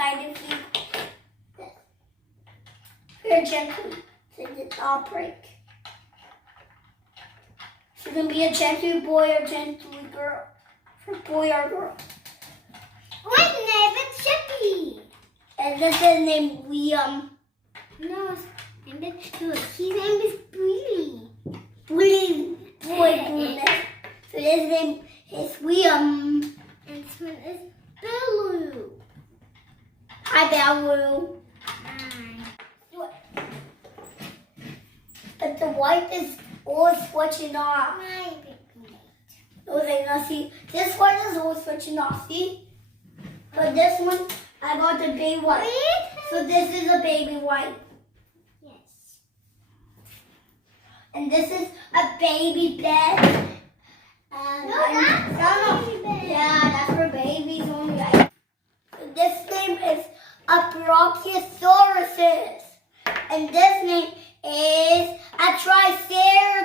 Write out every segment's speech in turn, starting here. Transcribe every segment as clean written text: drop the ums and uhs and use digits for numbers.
inside the feet. Very gently, so it's all break. So it can be a gentle boy or gentle girl. For boy or girl. What name is Chippy? And this is named Liam. No, his name is good. His name is Billy. Billy boy Billy. So his name is Liam. And this one is Baloo. Hi Baloo. Hi. But the white is all switching off. Hi, baby. No, they not see. This one is all switching off. See? But this one, I got the baby white. So this is a baby white. Yes. And this is a baby bed. And No, that's a baby bed. Yeah, that's for babies only. So this name is a Brachiosaurus. And this name is a Triceratops.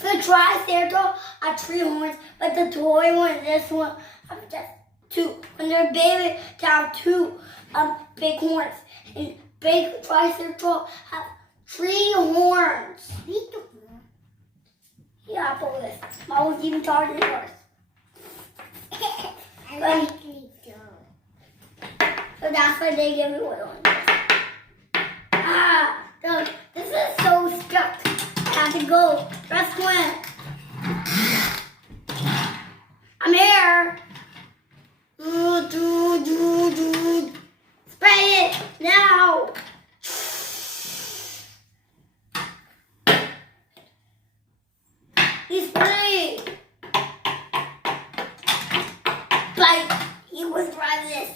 The Triceratops are 3 horns, but the toy one and this one have just 2. When they're baby, they have 2 big horns. And big Triceratops have 3 horns. Yeah, but this. Mine was even taller than yours. I like Lito. So that's why they give me one. So this is so stuck. I have to go. Just win. I'm here. Spray it now. He's free. But he was driving this.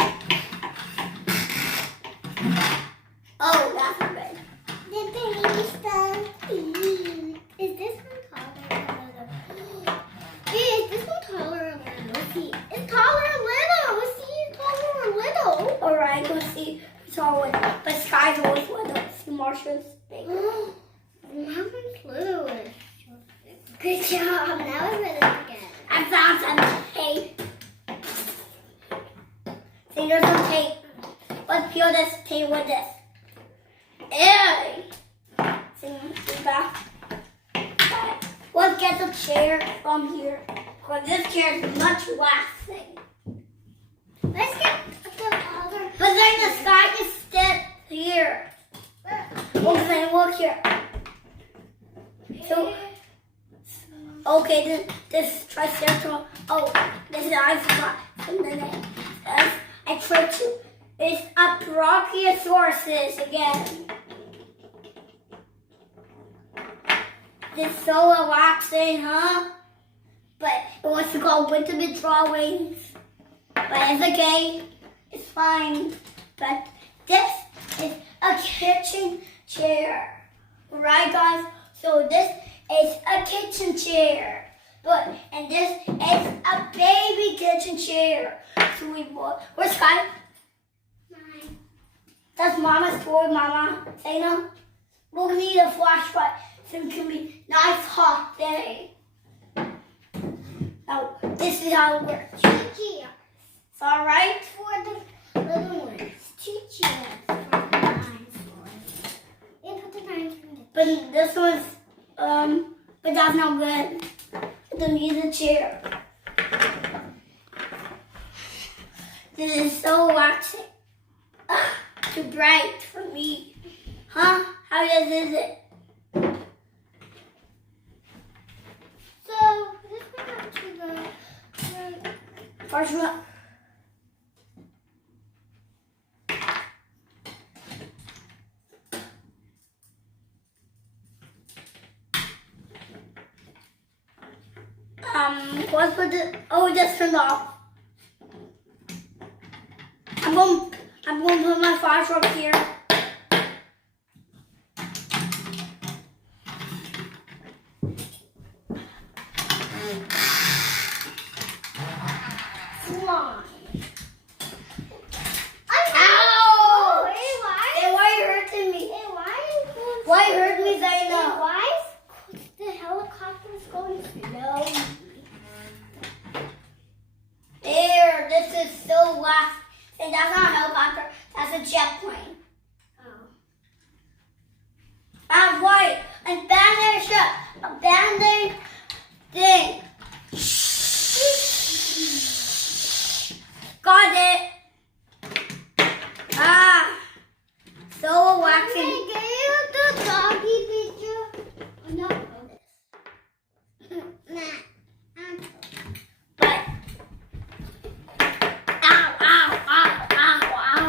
Oh, that's not good. The baby's done. Is this one taller or little? Hey, is this one taller or little? See, it's taller or little. See, it's taller or little. Alright, let's see. It's all one. But Sky's always little. See, Marcia's big. How much little is? Good job. Now we're ready again. I found some tape. See, there's some tape. Let's peel this tape with this. Ew. See back. Let's get the chair from here. Because this chair is much lasting. Let's get the other. But then the Sky is still here. Okay, look here. So, okay, this Triceratops. Oh, this is I forgot from the name. I tricked you. It's a Brachiosaurus again. It's so relaxing, huh? But it wants to go with the drawings. But it's okay. It's fine. But this is a kitchen chair. Right, guys? So this is a kitchen chair. And this is a baby kitchen chair. So we bought. Where's Sky? Mine. That's Mama's toy, Mama. Zaynah. We'll need a flashlight so it can be a nice hot day. Now, this is how it works. 2 chairs. It's alright? For the little ones. 2 chairs for the dinosaurs. And put the dinosaurs. But this one's, but that's not good. I don't need a chair. This is so relaxing. Too bright for me. Huh? How is it? So, let's go up to the First one. What's with the? Oh, it just turned off. I'm going to put my flashlight up here. slime. Ow! Hey, why? Hey, why are you hurting me? Hey, Why hurt me, Zaynah? Why is the helicopter going slowly? There, this is so loud. that's not a helicopter. That's a jet plane. Oh. Right. Abandoned ship. Abandoned thing. Got it. So waxing. I gave you the doggy picture. Oh, no, this. Nah. But. Ow, ow, ow, ow, ow.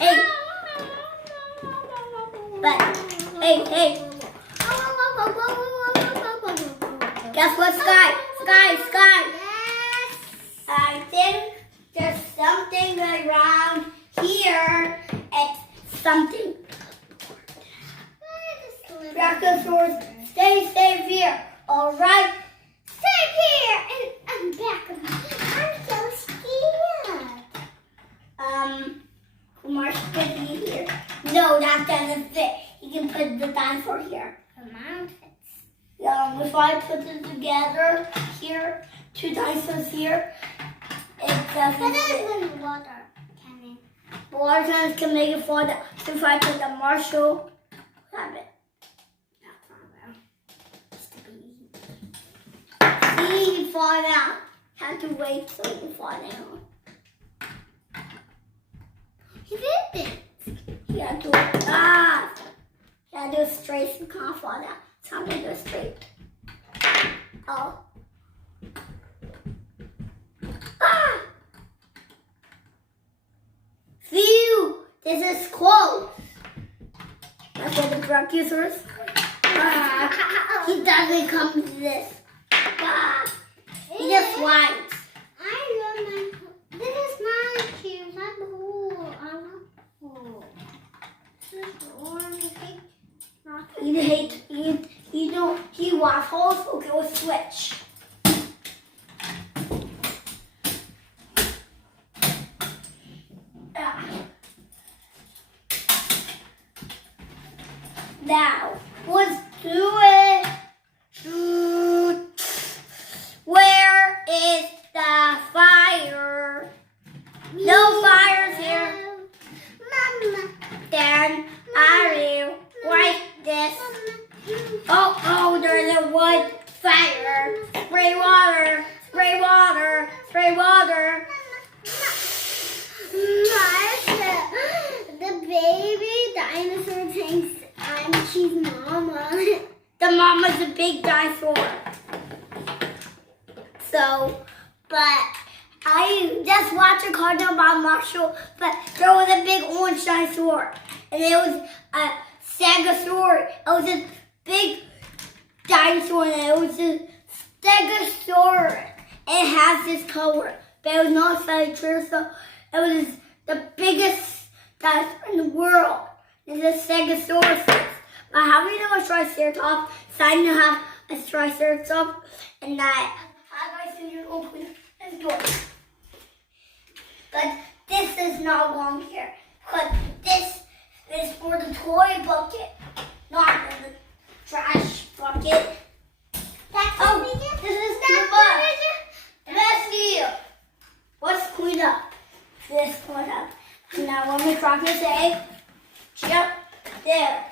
Hey. But. Hey. Guess what, Sky? Sky. Yes. I think there's something around here. It's something. Brachiosaurus, stay safe here. All right. Stay here. And I'm back. I'm so scared. Marsh could be here. No, that doesn't fit. You can put the dinosaur here. The mountains. If I put them together here, two dinosaurs here, it doesn't But fit. there's water coming. Water cannons can make it fall down. So if I put the Marshall, have it. That's not there. It's to be. See, he fall down. Have to wait till he fall down. He did it. You have to do it straight so you can't fall down. Time to do it straight. Oh. Phew! This is close. That's where the Brachiosaurus. He doesn't come to this. He just flies. I love my. This is my shoes. I'm cool. I'm not cool. This is orange. You don't, he waffles. Okay, we'll switch. Now, let's do it. Where is the fire? No fires here. Mama. Then I will write this. Oh, there's a wood fire. Spray water, spray water, spray water. Marsha, the baby dinosaur thinks she's mama. The mama's a big dinosaur. So, but I just watched a cartoon about Marshall, but there was a big orange dinosaur. And it was a stegosaur. It was a big dinosaur, and it was a stegosaurus. It has this color, but it was not Triceratops. It was the biggest dinosaur in the world. It's a stegosaurus. But how do you know a Triceratops? So I know have a Triceratops, and that. How do I see you open this door? But this is not long here, because this is for the toy bucket, not for the trash bucket. This is too much. Messy. Let's clean up this one up. Now when we drop this egg, jump there.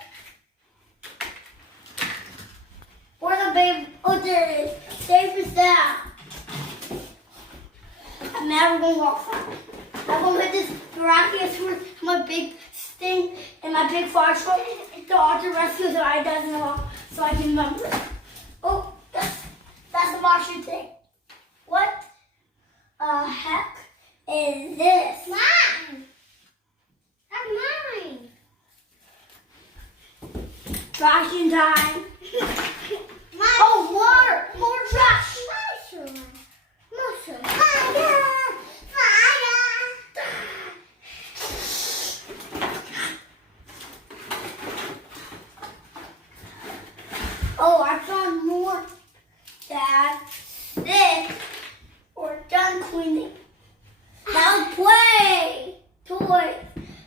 Where's the baby? Oh, there it is. Safe as that. I'm never gonna walk far. I'm gonna put this Brachiosaurus, my big thing, in my big fire truck. The auto rescue so I doesn't walk, so I can remember. Oh, that's the Martian thing. What heck is this? Mine. That's mine. Trashing time. Mine. Oh, more trash. Mushroom. Fire. Oh, I found more. That's it. We're done cleaning. Now play. Toys.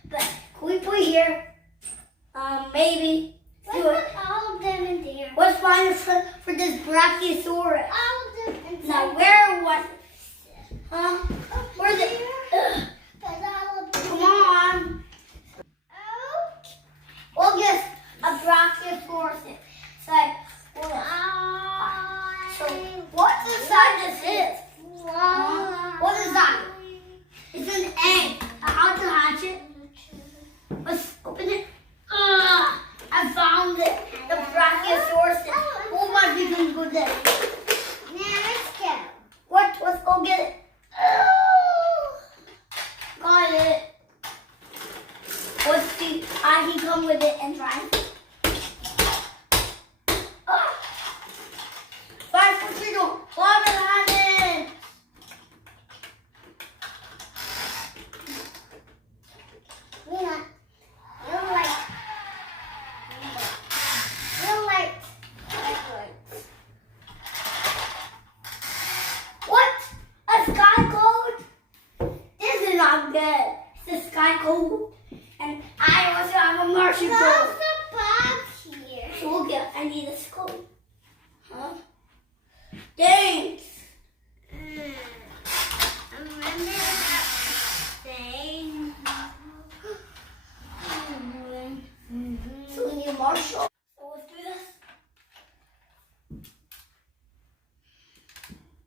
But can we play here? Maybe. Let's Do it. put all of them in there. Let's find for this Brachiosaurus. All of them in Now where was it? Huh? Where's it? what this is. Fly. What is that? It's an egg. How to hatch it? Let's open it. I found it. The Brachiosaurus. Oh my, we can go there. Now let's go. What? Let's go get it. Got it. Let's see. I can come with it and try it. 5, 4, 3, 2, 1, and Yeah. You're like. what? A sky coat? This is not good. It's a sky coat. And I also have a Martian What's coat. the box here? So we'll get, I need a coat. Huh? Thanks. I remember that thing. So we need Marshall.